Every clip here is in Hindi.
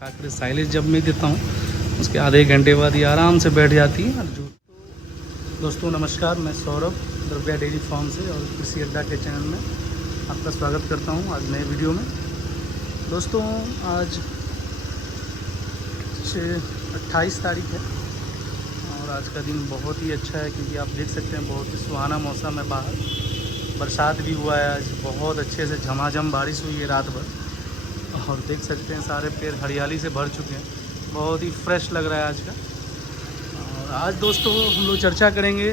आखिर साइलेज जब मैं देता हूँ उसके आधे घंटे बाद ये आराम से बैठ जाती है। दोस्तों नमस्कार, मैं सौरभ द्रव्या डेयरी फार्म से और कृषि अड्डा के चैनल में आपका स्वागत करता हूँ आज नए वीडियो में। दोस्तों आज 28 तारीख है और आज का दिन बहुत ही अच्छा है क्योंकि आप देख सकते हैं बहुत ही सुहाना मौसम है। बाहर बरसात भी हुआ है आज, बहुत अच्छे से झमाझम बारिश हुई है रात भर और देख सकते हैं सारे पेड़ हरियाली से भर चुके हैं। बहुत ही फ्रेश लग रहा है आज का। और आज दोस्तों हम लोग चर्चा करेंगे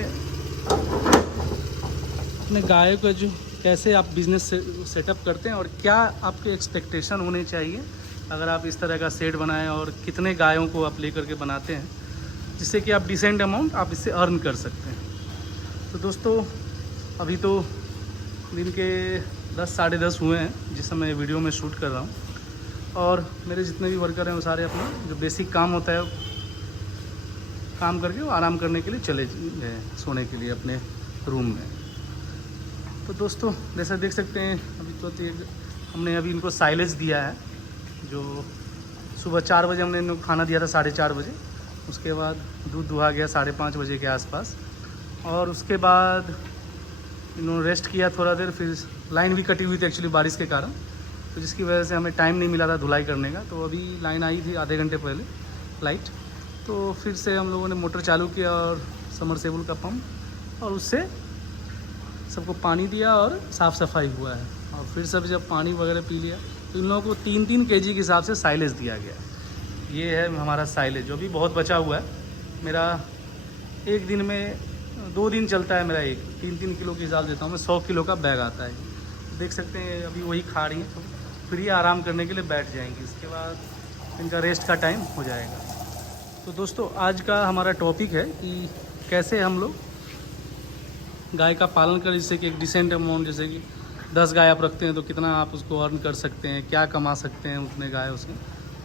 अपने गाय को जो कैसे आप बिज़नेस सेटअप करते हैं और क्या आपके एक्सपेक्टेशन होने चाहिए अगर आप इस तरह का सेट बनाएं और कितने गायों को आप लेकर के बनाते हैं जिससे कि आप डिसेंट अमाउंट आप इससे अर्न कर सकते हैं। तो दोस्तों अभी तो दिन के 10 साढ़े 10 हुए हैं जिस समय वीडियो में शूट कर रहा हूँ और मेरे जितने भी वर्कर हैं वो सारे अपना जो बेसिक काम होता है काम करके वो आराम करने के लिए चले गए सोने के लिए अपने रूम में। तो दोस्तों जैसा देख सकते हैं अभी तो हमने अभी इनको साइलेज दिया है जो सुबह 4 बजे हमने इनको खाना दिया था 4:30 बजे। उसके बाद दूध दुहा गया 5:30 बजे के आसपास और उसके बाद इन्होंने रेस्ट किया थोड़ा देर। फिर लाइन भी कटी हुई थी एक्चुअली बारिश के कारण, तो जिसकी वजह से हमें टाइम नहीं मिला था धुलाई करने का। तो अभी लाइन आई थी आधे घंटे पहले लाइट, तो फिर से हम लोगों ने मोटर चालू किया और समरसेबल का पंप और उससे सबको पानी दिया और साफ़ सफाई हुआ है। और फिर सब जब पानी वगैरह पी लिया तो इन लोगों को 3-3 kg के हिसाब से साइलेज दिया गया। ये है हमारा साइलेज जो भी बहुत बचा हुआ है। मेरा एक दिन में 2 दिन चलता है मेरा, एक 3-3 किलो के हिसाब देता हूँ मैं। 100 किलो का बैग आता है। देख सकते हैं अभी वही खा रही हैं, तो फिर ये आराम करने के लिए बैठ जाएंगी। इसके बाद इनका रेस्ट का टाइम हो जाएगा। तो दोस्तों आज का हमारा टॉपिक है कि कैसे हम लोग गाय का पालन करें जिससे कि एक डिसेंट अमाउंट, जैसे कि 10 गाय आप रखते हैं तो कितना आप उसको अर्न कर सकते हैं, क्या कमा सकते हैं उतने गाय उसमें।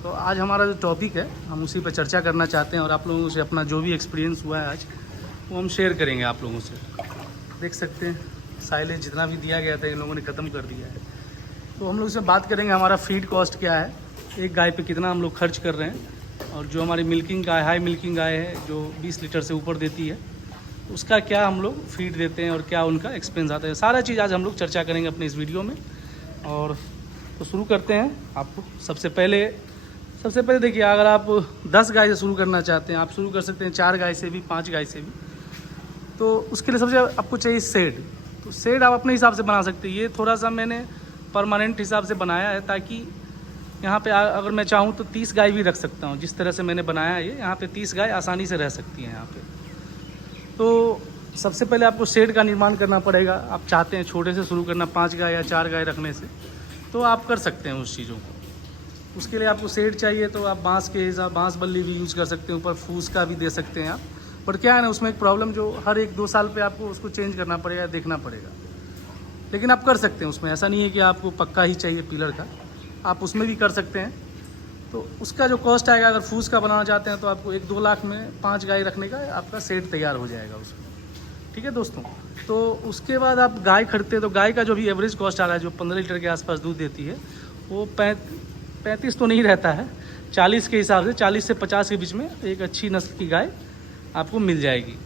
तो आज हमारा जो टॉपिक है हम उसी पर चर्चा करना चाहते हैं और आप लोगों से अपना जो भी एक्सपीरियंस हुआ है आज वो हम शेयर करेंगे आप लोगों से। देख सकते हैं साइलेज जितना भी दिया गया था इन लोगों ने ख़त्म कर दिया है। तो हम लोग इसमें बात करेंगे हमारा फीड कॉस्ट क्या है, एक गाय पे कितना हम लोग खर्च कर रहे हैं, और जो हमारी मिल्किंग गाय हाई मिल्किंग गाय है जो 20 लीटर से ऊपर देती है उसका क्या हम लोग फीड देते हैं और क्या उनका एक्सपेंस आता है। सारा चीज़ आज हम लोग चर्चा करेंगे अपने इस वीडियो में। और तो शुरू करते हैं। आपको सबसे पहले देखिए, अगर आप 10 गाय से शुरू करना चाहते हैं आप शुरू कर सकते हैं 4 गाय से भी, 5 गाय से भी। तो उसके लिए सबसे आपको चाहिए शेड। तो शेड आप अपने हिसाब से बना सकते हैं। ये थोड़ा सा मैंने परमानेंट हिसाब से बनाया है ताकि यहाँ पे अगर मैं चाहूँ तो 30 गाय भी रख सकता हूँ। जिस तरह से मैंने बनाया है ये, यहाँ पे 30 गाय आसानी से रह सकती हैं यहाँ पे। तो सबसे पहले आपको शेड का निर्माण करना पड़ेगा। आप चाहते हैं छोटे से शुरू करना 5 गाय या 4 गाय रखने से, तो आप कर सकते हैं उस चीज़ों को। उसके लिए आपको शेड चाहिए तो आप बाँस के हिसाब बाँस बल्ली भी यूज़ कर सकते हैं, ऊपर फूस का भी दे सकते हैं आप। पर क्या है ना, उसमें एक प्रॉब्लम जो हर 1-2 साल पे आपको उसको चेंज करना पड़ेगा, देखना पड़ेगा। लेकिन आप कर सकते हैं उसमें, ऐसा नहीं है कि आपको पक्का ही चाहिए पिलर का, आप उसमें भी कर सकते हैं। तो उसका जो कॉस्ट आएगा, अगर फूस का बनाना चाहते हैं तो आपको 1-2 लाख में 5 गाय रखने का आपका सेट तैयार हो जाएगा उसमें। ठीक है दोस्तों। तो उसके बाद आप गाय खरीदते हैं तो गाय का जो भी एवरेज कॉस्ट आ रहा है, जो 15 लीटर के आसपास दूध देती है, वो 35 तो नहीं रहता है, 40 के हिसाब से 40 से 50 के बीच में एक अच्छी नस्ल की गाय आपको मिल जाएगी।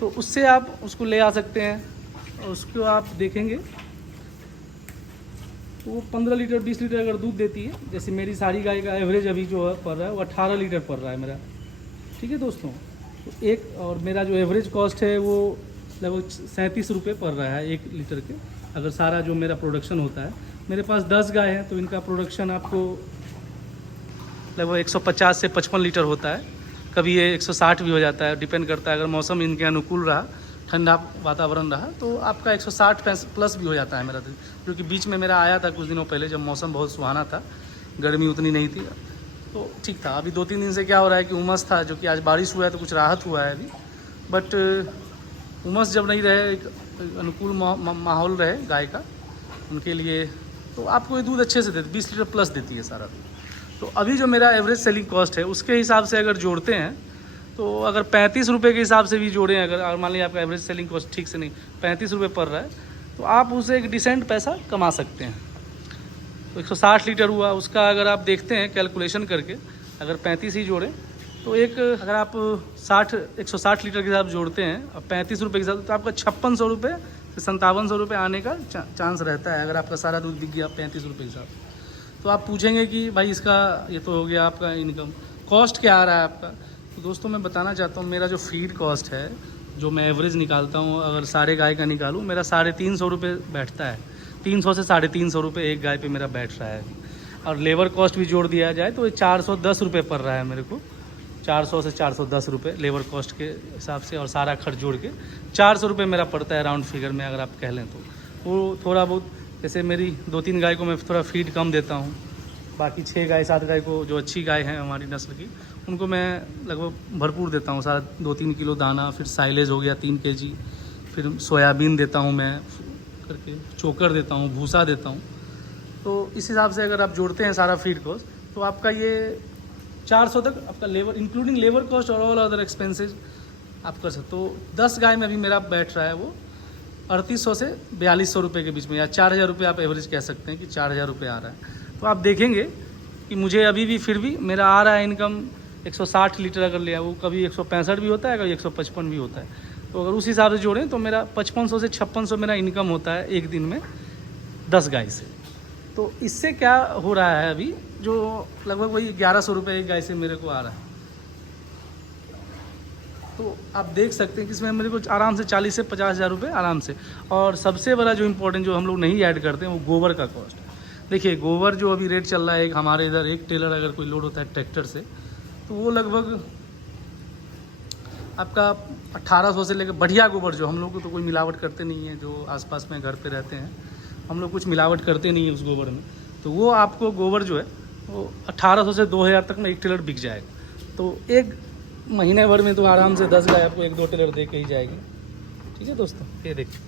तो उससे आप उसको ले आ सकते हैं और उसको आप देखेंगे तो वो 15 लीटर 20 लीटर अगर दूध देती है, जैसे मेरी सारी गाय का एवरेज अभी जो है पड़ रहा है वो 18 लीटर पड़ रहा है मेरा। ठीक है दोस्तों। तो एक और मेरा जो एवरेज कॉस्ट है वो लगभग 37 रुपये पड़ रहा है 1 लीटर के। अगर सारा जो मेरा प्रोडक्शन होता है, मेरे पास 10 गाय हैं तो इनका प्रोडक्शन आपको लगभग 150 से 55 लीटर होता है। कभी ये 160 भी हो जाता है, डिपेंड करता है। अगर मौसम इनके अनुकूल रहा, ठंडा वातावरण रहा, तो आपका 160 प्लस भी हो जाता है मेरा। जो कि बीच में मेरा आया था कुछ दिनों पहले जब मौसम बहुत सुहाना था, गर्मी उतनी नहीं थी, तो ठीक था। अभी 2-3 दिन से क्या हो रहा है कि उमस था, जो कि आज बारिश हुआ है तो कुछ राहत हुआ है अभी। बट उमस जब नहीं रहे, एक अनुकूल माहौल रहे गाय का उनके लिए, तो आपको ये दूध अच्छे से देती, 20 लीटर प्लस देती है सारा दूध। तो अभी जो मेरा एवरेज सेलिंग कॉस्ट है उसके हिसाब से अगर जोड़ते हैं तो अगर 35 रुपये के हिसाब से भी जोड़ें, अगर मान लीजिए आपका एवरेज सेलिंग कॉस्ट ठीक से नहीं 35 रुपये पड़ रहा है, तो आप उसे एक डिसेंट पैसा कमा सकते हैं। तो 160 लीटर हुआ, उसका अगर आप देखते हैं कैलकुलेशन करके, अगर 35 ही जोड़ें तो एक, अगर आप 160 लीटर के हिसाब जोड़ते हैं और 35 रुपये के हिसाब, तो आपका 5600 रुपये से 5700 रुपये आने का चांस रहता है, अगर आपका सारा दूध बिक गया 35 रुपये के हिसाब। तो आप पूछेंगे कि भाई इसका ये तो हो गया आपका इनकम, कॉस्ट क्या आ रहा है आपका। तो दोस्तों मैं बताना चाहता हूँ, मेरा जो फीड कॉस्ट है, जो मैं एवरेज निकालता हूँ, अगर सारे गाय का निकालूँ, मेरा 350 रुपये बैठता है। 300 से 350 रुपये एक गाय पे मेरा बैठ रहा है। और लेबर कॉस्ट भी जोड़ दिया जाए तो ये 410 रुपये पड़ रहा है मेरे को। 400 से 410 रुपये लेबर कॉस्ट के हिसाब से, और सारा खर्च जोड़ के 400 रुपये मेरा पड़ता है राउंड फिगर में, अगर आप कह लें तो। वो थोड़ा बहुत, जैसे मेरी 2-3 गाय को मैं थोड़ा फीड कम देता हूँ, बाकी 6 गाय 7 गाय को, जो अच्छी गाय हैं हमारी नस्ल की, उनको मैं लगभग भरपूर देता हूँ, सारा 2-3 किलो दाना, फिर साइलेज हो गया 3 kg, फिर सोयाबीन देता हूँ मैं करके, चोकर देता हूँ, भूसा देता हूँ। तो इस हिसाब से अगर आप जोड़ते हैं सारा फीड कॉस्ट, तो आपका ये 400 तक आपका लेबर, इंक्लूडिंग लेबर कॉस्ट और ऑल अदर एक्सपेंसेस आप कर सकते। तो 10 गाय में अभी मेरा बैठ रहा है वो 3800 से 4200 रुपये के बीच में, या 4000 रुपये आप एवरेज कह सकते हैं कि 4000 रुपये आ रहा है। तो आप देखेंगे कि मुझे अभी भी फिर भी मेरा आ रहा है इनकम 160 लीटर अगर लिया, वो कभी 165 भी होता है, कभी 155 भी होता है। तो अगर उस हिसाब से जोड़ें तो मेरा 5500 से 5600 मेरा इनकम होता है एक दिन में 10 गाय से। तो इससे क्या हो रहा है अभी, जो लगभग वही 1100 रुपये एक गाय से मेरे को आ रहा है। तो आप देख सकते हैं कि इसमें मेरे को आराम से 40 से 50 हज़ार रुपये आराम से। और सबसे बड़ा जो इम्पोर्टेंट जो हम लोग नहीं ऐड करते हैं, वो गोबर का कॉस्ट। देखिए गोबर जो अभी रेट चल रहा है, एक हमारे इधर एक टेलर अगर कोई लोड होता है ट्रैक्टर से, तो वो लगभग आपका 1800 से लेकर, बढ़िया गोबर जो हम लोग को तो कोई मिलावट करते नहीं है, जो आसपास में घर पे रहते हैं, हम लोग कुछ मिलावट करते नहीं है उस गोबर में, तो वो आपको गोबर जो है वो 1800 से 2000 तक में एक टेलर बिक जाएगा। तो एक महीने भर में तो आराम से 10 गाय आपको 1-2 टेलर दे के ही जाएगी। ठीक है दोस्तों, ये देखिए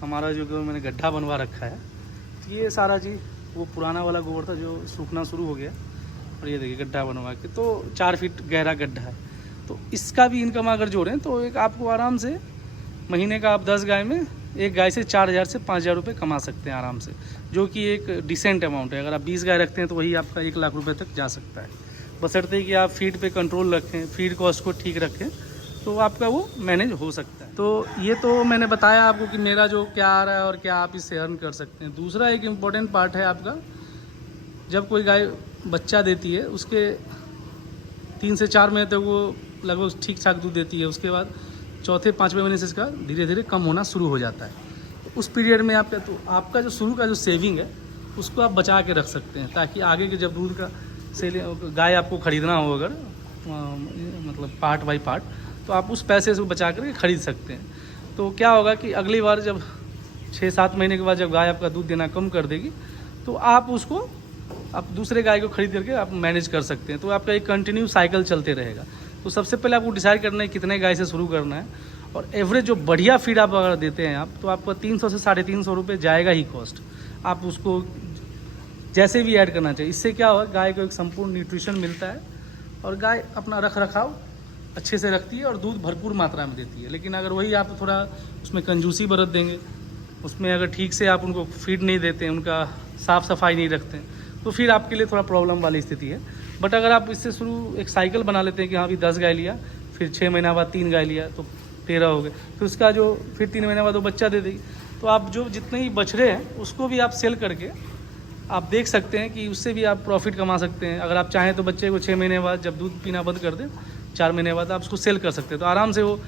हमारा जो मैंने गड्ढा बनवा रखा है, ये सारा चीज़ वो पुराना वाला गोबर था जो सूखना शुरू हो गया, और ये देखिए गड्ढा बनवा के, तो 4 फीट गहरा गड्ढा है। तो इसका भी इनकम अगर जोड़ें तो एक आपको आराम से महीने का, आप 10 गाय में एक गाय से 4000 से 5000 रुपये कमा सकते हैं आराम से, जो कि एक डिसेंट अमाउंट है। अगर आप 20 गाय रखते हैं तो वही आपका 1 लाख रुपये तक जा सकता है, बशर्ते कि आप फीड पे कंट्रोल रखें, फीड कॉस्ट को ठीक रखें, तो आपका वो मैनेज हो सकता है। तो ये तो मैंने बताया आपको कि मेरा जो क्या आ रहा है और क्या आप इससे अर्न कर सकते हैं। दूसरा एक इम्पॉर्टेंट पार्ट है आपका, जब कोई गाय बच्चा देती है, उसके 3 से 4 महीने तक वो लगभग ठीक ठाक दूध देती है, उसके बाद 4-5वें महीने से इसका धीरे धीरे कम होना शुरू हो जाता है। तो उस पीरियड में आपका जो शुरू का जो सेविंग है उसको आप बचा के रख सकते हैं, ताकि आगे के जब दूध का गाय आपको ख़रीदना हो, अगर मतलब पार्ट बाई पार्ट, तो आप उस पैसे से बचा करके ख़रीद सकते हैं। तो क्या होगा कि अगली बार जब 6-7 महीने के बाद जब गाय आपका दूध देना कम कर देगी, तो आप उसको आप दूसरे गाय को ख़रीद करके आप मैनेज कर सकते हैं। तो आपका एक कंटिन्यू साइकिल चलते रहेगा। तो सबसे पहले आपको डिसाइड करना है कितने गाय से शुरू करना है, और एवरेज जो बढ़िया फीड आप अगर देते हैं आप, तो आपको 300 से 350 रुपये जाएगा ही कॉस्ट। आप उसको जैसे भी ऐड करना चाहिए। इससे क्या होगा, गाय को एक संपूर्ण न्यूट्रिशन मिलता है, और गाय अपना रख रखाव अच्छे से रखती है और दूध भरपूर मात्रा में देती है। लेकिन अगर वही आप थोड़ा उसमें कंजूसी बरत देंगे, उसमें अगर ठीक से आप उनको फीड नहीं देते हैं, उनका साफ़ सफाई नहीं रखते हैं, तो फिर आपके लिए थोड़ा प्रॉब्लम वाली स्थिति है। बट अगर आप इससे शुरू एक साइकिल बना लेते हैं कि हाँ अभी 10 गाय लिया, फिर 6 महीना बाद 3 गाय लिया, तो 13 हो गए, फिर उसका जो फिर 3 महीने बाद वो बच्चा दे देगी, तो आप जो जितने ही बछड़े हैं उसको भी आप सेल करके आप देख सकते हैं कि उससे भी आप प्रॉफिट कमा सकते हैं। अगर आप चाहें तो बच्चे को 6 महीने बाद जब दूध पीना बंद कर दें, 4 महीने बाद आप उसको सेल कर सकते हैं। तो आराम से वो,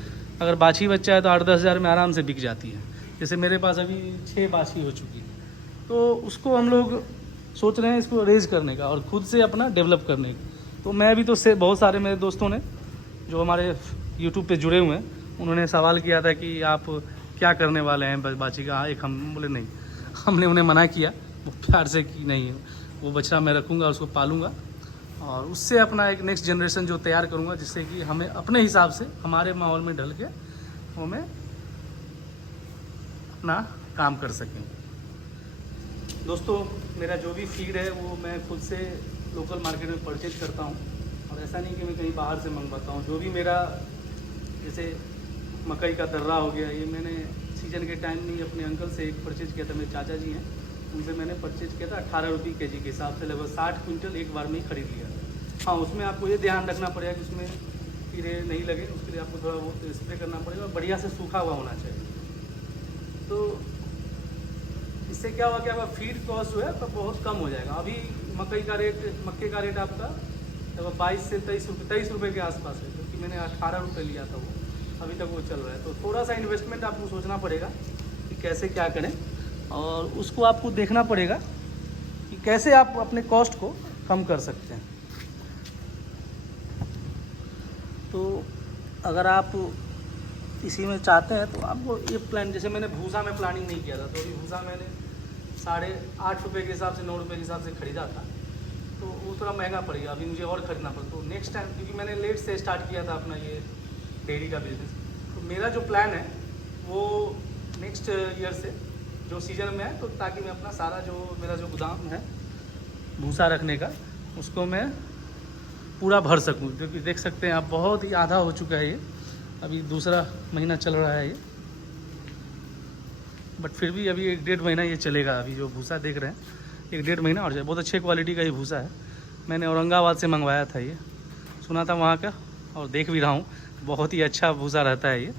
अगर बाछी बच्चा है तो 8-10 हज़ार में आराम से बिक जाती है। जैसे मेरे पास अभी 6 बाछी हो चुकी है, तो उसको हम लोग सोच रहे हैं इसको रेज करने का और खुद से अपना डेवलप करने का। तो मैं भी तो बहुत सारे मेरे दोस्तों ने जो हमारे यूट्यूब पे जुड़े हुए हैं, उन्होंने सवाल किया था कि आप क्या करने वाले हैं बाछी का। एक हम बोले नहीं, हमने उन्हें मना किया वो प्यार से कि नहीं, वो बछड़ा मैं रखूँगा, उसको पालूँगा और उससे अपना एक नेक्स्ट जनरेशन जो तैयार करूँगा, जिससे कि हमें अपने हिसाब से हमारे माहौल में ढल के हमें अपना काम कर सकें। दोस्तों मेरा जो भी फीड है वो मैं खुद से लोकल मार्केट में परचेज करता हूँ, और ऐसा नहीं कि मैं कहीं बाहर से मंगवाता हूँ। जो भी मेरा, जैसे मकई का दर्रा हो गया, ये मैंने सीजन के टाइम में अपने अंकल से एक परचेज किया था, मेरे चाचा जी हैं, उनसे मैंने परचेज किया था 18 रुपये के जी के हिसाब से, लगभग 60 क्विंटल एक बार में ही खरीद लिया था। हाँ, उसमें आपको ये ध्यान रखना पड़ेगा कि उसमें कीड़े नहीं लगे, उसके लिए आपको थोड़ा बहुत स्प्रे करना पड़ेगा और बढ़िया से सूखा हुआ होना चाहिए। तो इससे क्या हुआ कि आपका फीड कॉस्ट जो है आपका बहुत कम हो जाएगा। अभी मक्के का रेट आपका लगभग 22 से 23 रुपये के आसपास है, क्योंकि मैंने 18 रुपये लिया था, वो अभी तक वो चल रहा है। तो थोड़ा सा इन्वेस्टमेंट आपको सोचना पड़ेगा कि कैसे क्या करें, और उसको आपको देखना पड़ेगा कि कैसे आप अपने कॉस्ट को कम कर सकते हैं। तो अगर आप इसी में चाहते हैं तो आपको ये प्लान, जैसे मैंने भूसा में प्लानिंग नहीं किया था, तो अभी भूसा मैंने 8.5 रुपये के हिसाब से 9 रुपये के हिसाब से ख़रीदा था, तो वो थोड़ा महंगा पड़ेगा, अभी मुझे और ख़रीदना पड़ा। तो नेक्स्ट टाइम, क्योंकि मैंने लेट से स्टार्ट किया था अपना ये डेयरी का बिज़नेस, तो मेरा जो प्लान है वो नेक्स्ट ईयर से जो सीज़न में है, तो ताकि मैं अपना सारा जो मेरा जो गोदाम है भूसा रखने का, उसको मैं पूरा भर सकूं। क्योंकि देख सकते हैं आप, बहुत ही आधा हो चुका है ये, अभी दूसरा महीना चल रहा है ये, बट फिर भी अभी 1-1.5 महीना ये चलेगा। अभी जो भूसा देख रहे हैं 1-1.5 महीना और बहुत अच्छे क्वालिटी का ये भूसा है। मैंने औरंगाबाद से मंगवाया था, ये सुना था वहाँ का, और देख भी रहा हूँ, बहुत ही अच्छा भूसा रहता है ये,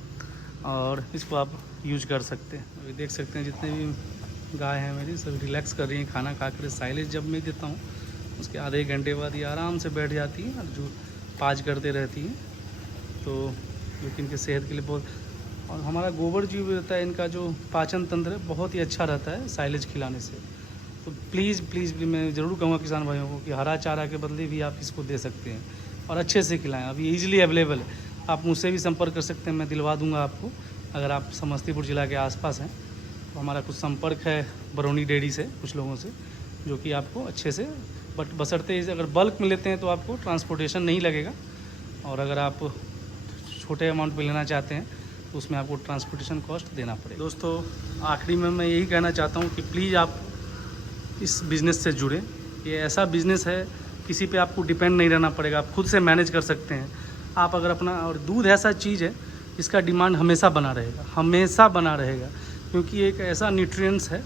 और इसको आप यूज कर सकते हैं। अभी देख सकते हैं जितने भी गाय हैं मेरी, सब रिलैक्स कर रही हैं खाना खा कर। साइलेज जब मैं देता हूँ उसके आधे एक घंटे बाद ये आराम से बैठ जाती हैं और जो पाज करते रहती हैं, तो जो कि इनके सेहत के लिए बहुत, और हमारा गोबर जो भी रहता है, इनका जो पाचन तंत्र है बहुत ही अच्छा रहता है साइलेज खिलाने से। तो प्लीज़ मैं ज़रूर कहूँगा किसान भाइयों को कि हरा चारा के बदले भी आप इसको दे सकते हैं और अच्छे से खिलाएं। अभी ईजिली अवेलेबल है, आप मुझसे भी संपर्क कर सकते हैं, मैं दिलवा दूँगा आपको। अगर आप समस्तीपुर ज़िला के आसपास हैं तो हमारा कुछ संपर्क है बरौनी डेयरी से, कुछ लोगों से, जो कि आपको अच्छे से, बट बशर्ते अगर बल्क में लेते हैं तो आपको ट्रांसपोर्टेशन नहीं लगेगा, और अगर आप छोटे अमाउंट पे लेना चाहते हैं तो उसमें आपको ट्रांसपोर्टेशन कॉस्ट देना पड़ेगा। दोस्तों, आखिरी में मैं यही कहना चाहता हूँ कि प्लीज़ आप इस बिज़नेस से जुड़ें। ये ऐसा बिज़नेस है, किसी पे आपको डिपेंड नहीं रहना पड़ेगा, आप खुद से मैनेज कर सकते हैं। आप अगर अपना, और दूध ऐसा चीज़ है इसका डिमांड हमेशा बना रहेगा, क्योंकि एक ऐसा न्यूट्रिएंट्स है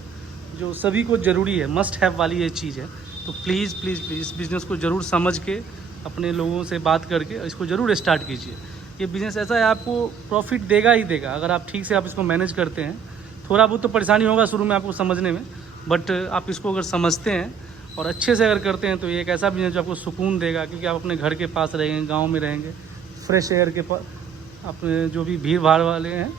जो सभी को ज़रूरी है, मस्ट हैव वाली ये चीज़ है। तो प्लीज़ इस बिज़नेस को ज़रूर समझ के, अपने लोगों से बात करके इसको ज़रूर स्टार्ट कीजिए। ये बिज़नेस ऐसा है, आपको प्रॉफिट देगा ही देगा अगर आप ठीक से आप इसको मैनेज करते हैं। थोड़ा बहुत तो परेशानी होगा शुरू में आपको समझने में, बट आप इसको अगर समझते हैं और अच्छे से अगर करते हैं तो ये एक ऐसा बिज़नेस जो आपको सुकून देगा, क्योंकि आप अपने घर के पास रहेंगे, गाँव में रहेंगे, फ्रेश एयर के पास, अपने जो भी भीड़ भाड़ वाले हैं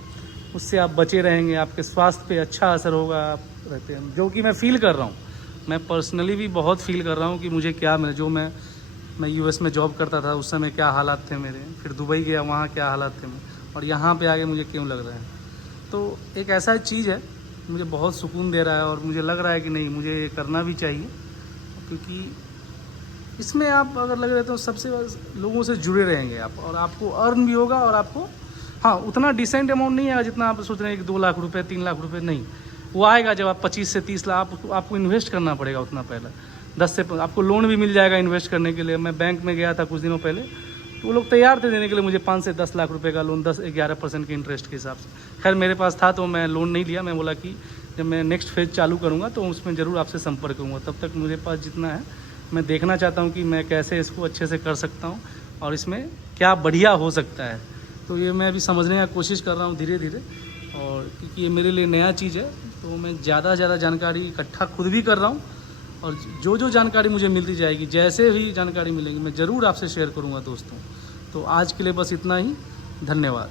उससे आप बचे रहेंगे, आपके स्वास्थ्य पे अच्छा असर होगा। आप रहते हैं, जो कि मैं फ़ील कर रहा हूँ, मैं पर्सनली भी बहुत फील कर रहा हूँ कि मुझे क्या मिला। जो मैं यूएस में जॉब करता था उस समय क्या हालात थे मेरे, फिर दुबई गया वहाँ क्या हालात थे मेरे, और यहाँ पे आके मुझे क्यों लग रहा है। तो एक ऐसा चीज़ है मुझे बहुत सुकून दे रहा है, और मुझे लग रहा है कि नहीं, मुझे ये करना भी चाहिए, क्योंकि इसमें आप अगर लग रहे तो सबसे लोगों से जुड़े रहेंगे आप, और आपको अर्न भी होगा, और आपको, हाँ, उतना डिसेंट अमाउंट नहीं आएगा जितना आप सोच रहे हैं कि 2 लाख रुपये 3 लाख रुपये, नहीं, वो आएगा जब आप 25 से 30 लाख आपको इन्वेस्ट करना पड़ेगा उतना पहले। 10 से आपको लोन भी मिल जाएगा इन्वेस्ट करने के लिए। मैं बैंक में गया था कुछ दिनों पहले, तो वो लोग तैयार थे देने के लिए मुझे 5 से 10 लाख रुपए का लोन, 10-11% के इंटरेस्ट के हिसाब से। खैर मेरे पास था तो मैं लोन नहीं लिया, मैं बोला कि जब मैं नेक्स्ट फेज़ चालू करूँगा तो उसमें ज़रूर आपसे संपर्क करूँगा। तब तक मेरे पास जितना है मैं देखना चाहता हूँ कि मैं कैसे इसको अच्छे से कर सकता हूँ और इसमें क्या बढ़िया हो सकता है। तो ये मैं अभी समझने की कोशिश कर रहा हूँ धीरे धीरे, और क्योंकि ये मेरे लिए नया चीज़ है तो मैं ज़्यादा से ज़्यादा जानकारी इकट्ठा खुद भी कर रहा हूँ, और जो जानकारी मुझे मिलती जाएगी, जैसे भी जानकारी मिलेगी मैं ज़रूर आपसे शेयर करूँगा दोस्तों। तो आज के लिए बस इतना ही, धन्यवाद।